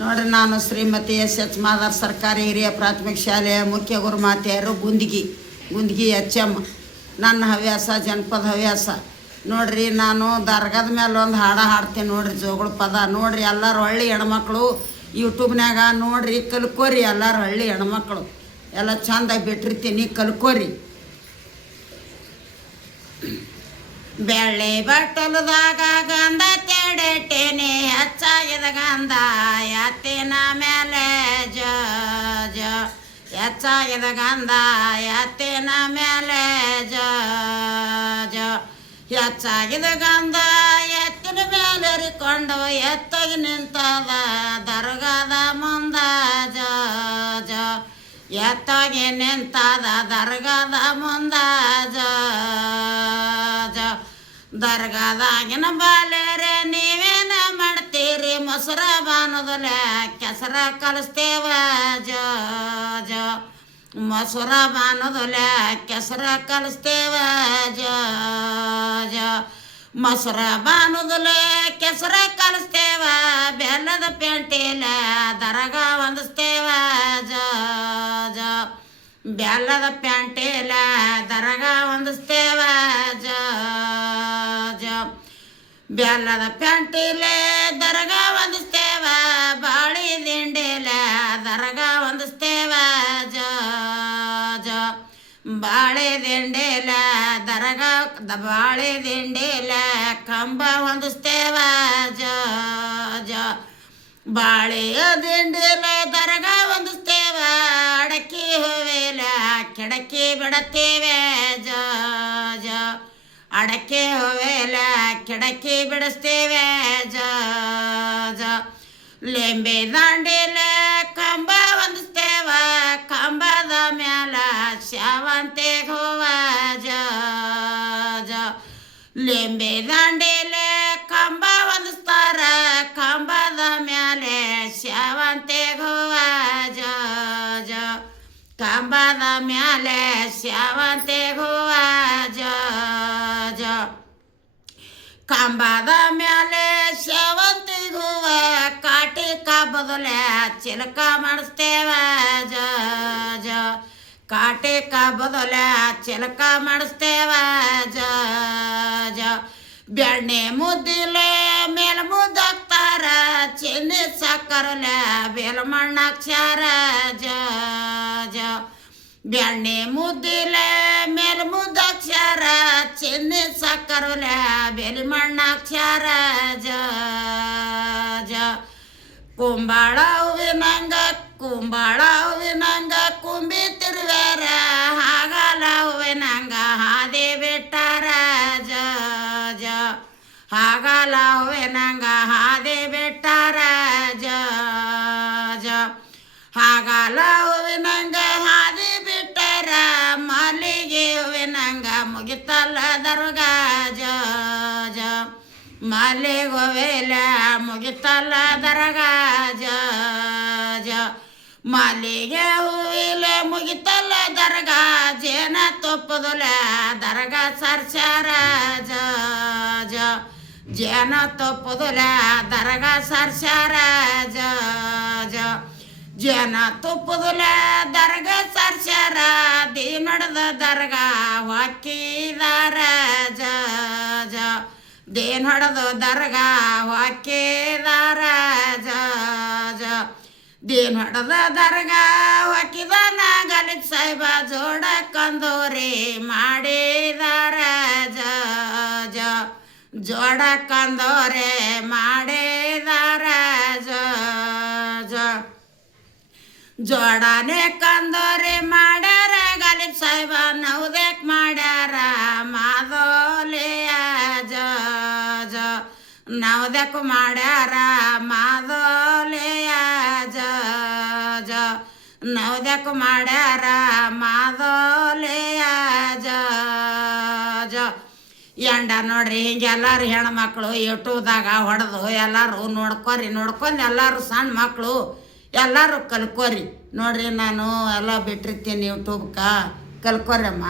ನೋಡ್ರಿ, ನಾನು ಶ್ರೀಮತಿ ಎಸ್ ಮಾದಾರ್ ಸರ್ಕಾರಿ ಹಿರಿಯ ಪ್ರಾಥಮಿಕ ಶಾಲೆಯ ಮುಖ್ಯ ಗುರುಮಾತೆಯರು ಗುಂದಗಿ ಎಚ್.ಎಮ್. ನನ್ನ ಹವ್ಯಾಸ ಜನಪದ ಹವ್ಯಾಸ. ನೋಡ್ರಿ, ನಾನು ದರ್ಗಾದ ಮೇಲೆ ಒಂದು ಹಾಡ್ತೀನಿ ನೋಡ್ರಿ, ಜೋಗಳ ಪದ. ನೋಡ್ರಿ, ಎಲ್ಲರೂ ಹಳ್ಳಿ ಹೆಣ್ಮಕ್ಳು ಯೂಟ್ಯೂಬ್ನಾಗ ನೋಡ್ರಿ, ಕಲ್ಕೋರಿ. ಎಲ್ಲರೂ ಹಳ್ಳಿ ಹೆಣ್ಮಕ್ಳು ಎಲ್ಲ ಚಂದಾಗಿ ಬಿಟ್ಟಿರ್ತೀನಿ, ಕಲ್ಕೋರಿ. ಬೆಳ್ಳಿ ಬಟ್ಟಲದಾಗ ಗಂಧ ತೆಡೆಟೇನೆ, ಹೆಚ್ಚಾಗಿದ ಗಂಧ ಎತ್ತಿನ ಮೇಲೆ ಹೆಚ್ಚಾಗಿದ ಗಂಧ ಎತ್ತಿನ ಮೇಲೆ ಹೆಚ್ಚಾಗಿದ ಗಂಧ ಎತ್ತಿನ ಮೇಲೆ ಹರಿಕೊಂಡು ಎತ್ತಾಗಿ ನಿಂತದ ದರ್ಗಾದ ಮುಂದ ಎತ್ತಾಗಿ ನಿಂತದ ದರ್ಗಾದ ಮುಂದ ದರ್ಗಾದಾಗಿನ ಬಾಲೇರೆ ನೀವೇನ ಮಾಡ್ತೀರಿ? ಮೊಸರ ಬಾನದಲೆ ಕೆಸರ ಕಲಿಸ್ತೇವ ಮೊಸರ ಬಾನದಲೆ ಕೆಸರ ಕಲಿಸ್ತೇವ ಮೊಸರ ಬಾನದಲೆ ಕೆಸರ ಕಲಿಸ್ತೇವ. ಬೆಲ್ಲದ ಪೆಂಟಿಲ ದರಗ ಹೊಂದಿಸ್ತೇವ ಬೆಲ್ಲದ ಪ್ಯಾಂಟೆಲ ದರಗ ಹೊಂದಿಸ್ತೇವ ಬೆಲ್ಲದ ಪ್ಯಾಂಟಿಲೆ ದರಗ ಹೊಂದಿಸ್ತೇವ. ಬಾಳಿ ದಿಂಡಿಲ ದರಗ ಹೊಂದಿಸ್ತೇವ ಬಾಳೆ ದಿಂಡಿಲ ದರಗ ಬಾಳೆ ದಿಂಡಿಲ ಕಂಬ ಹೊಂದಿಸ್ತೇವ ಬಾಳೆಯ ದಿಂಡಿಲ ದರಗ ಹೊಂದಿಸ್ತೇವ. ಅಡಕಿ ಹೂವೆಲ ಕೆಡಕಿ ಬಿಡುತ್ತೇವೆ ಅಡಕೆ ಹೂವೆಲ ಕೆಡಕಿ ಬಿಡಿಸ್ತೇವೆ ಲೆಂಬೆ ದಾಂಡಿಲ ಕಂಬ ಹೊಂದಿಸ್ತೇವ. ಕಂಬದ ಮ್ಯಾಲ ಶಾವಂತಿ ಹೂವ ಲೆಂಬೆ ದಾಂಡಿಲ ಕಂಬ ಹೊಂದಿಸ್ತಾರ. ಕಂಬದ ಮ್ಯಾಲೆ ಶಾವಂತಿ ಹೂವ ಕಂಬದ ಮ್ಯಾಲೆ ಶಾವಂತಿ ಹೂವ ಕಂಬದ ಮ್ಯಾಲೆ ಶಾವಂತಿ ಹೂವ. ಕಾಟಿ ಬದಲೆ ಚಿಲಕ ಮಾಡಿಸ್ತೇವ ಕಾಟಿ ಬದಲೆ ಚಿಲಕ ಮಾಡಿಸ್ತೇವ ಬೆಣ್ಣೆ ಮುದ್ದಿಲೆ ಮೇಲೆ ಮುದ್ದಾಕ್ತಾರ. ಚಿನ್ನಿ ಸಕ್ಕರಲೆ ಬೇಲ ಮಣ್ಣಾಕ್ಷಾರ ಬೆಣ್ಣೆ ಮುದ್ದಿಲೆ ಮೇಲೆ ಮುದ್ದಾಕ್ಷಾರ. ಚಿನ್ನಿ ಸಕ್ಕರಲೆ ಬೇಲಿ ಮಣ್ಣಾಕ್ಷಾರ ಕುಂಬಾಳ ಹೂವಿನಂಗ ಕುಂಬಿ ತಿರುವ್ಯಾರ. ಹಾಗಲ ಹೂವಿನಂಗ ಹಾದಿ ಬಿಟ್ಟಾರ ಹಾಗಲ ಹೂವಿನಂಗ ಹಾದಿ ಬಿಟ್ಟಾರ ಹಾಗಲ ಹೂವಿನಂಗ ಹಾದಿ ಬಿಟ್ಟಾರ. ಮಲ್ಲಿಗೆ ಹೂವಿನಂಗ ಮುಗಿತಲ್ಲ ದರ್ಗ ಮಲ್ಲಿಗೆ ಹೂವೆಲ ಮುಗಿತಲ್ಲ ದರ್ಗ ಮಲ್ಲಿಗೆ ಹೂವಿಲ ಮುಗಿತಲ್ಲ ದರ್ಗ. ಜೇನ ತುಪ್ಪದಲ ದರ್ಗ ಸರ್ಸ್ಯಾರ ಜೇನ ತುಪ್ಪದಲ ದರ್ಗ ಸರ್ಸ್ಯಾರ ಜೇನ ತುಪ್ಪದಲ ದರ್ಗ ಸರ್ಸ್ಯಾರ. ದಿನಡದ ದರ್ಗ ಹೊಕ್ಕಿದಾರ ದೇನ್ ಹೊಡೆದು ದರ್ಗ ಹೊಕ್ಕಿದಾರ ದೇನ್ ಹೊಡೆದ ದರ್ಗ ಹೊಕ್ಕಿದಾನ. ಗಲಿಕ್ ಸಾಹಿಬ ಜೋಡ ಕಂದೋರಿ ಮಾಡಿದಾರ ಜೋಡ ಕಂದೋರೆ ಮಾಡಿದಾರ ಜೋಡನೆ ಕಂದೋರಿ ಮಾಡ್ಯಾರ. ಗಲಿಕ್ ಸಾಹಿಬ ನೌದಕ್ ಮಾಡ್ಯಾರ ಮಾದೋಲಿಯ ನವದಕ್ಕೂ ಮಾಡ್ಯಾರ ಮಾದೋಲಿಯ ನವದಕ್ಕೂ ಮಾಡ್ಯಾರ ಮಾದೋಲಿಯ ಎಂಡ ನೋಡ್ರಿ. ಹಿಂಗೆ ಎಲ್ಲರೂ ಹೆಣ್ಮಕ್ಳು ಯೂಟ್ಯೂಬ್ದಾಗ ಹೊಡೆದು ಎಲ್ಲರೂ ನೋಡ್ಕೊಂಡು ಎಲ್ಲರೂ ಸಣ್ಣ ಮಕ್ಕಳು ಎಲ್ಲರೂ ಕಲ್ಕೋರಿ. ನೋಡ್ರಿ, ನಾನು ಎಲ್ಲ ಬಿಟ್ಟಿರ್ತೀನಿ ಯೂಟ್ಯೂಬ್ಗೆ, ಕಲ್ಕೋರಮ್ಮ.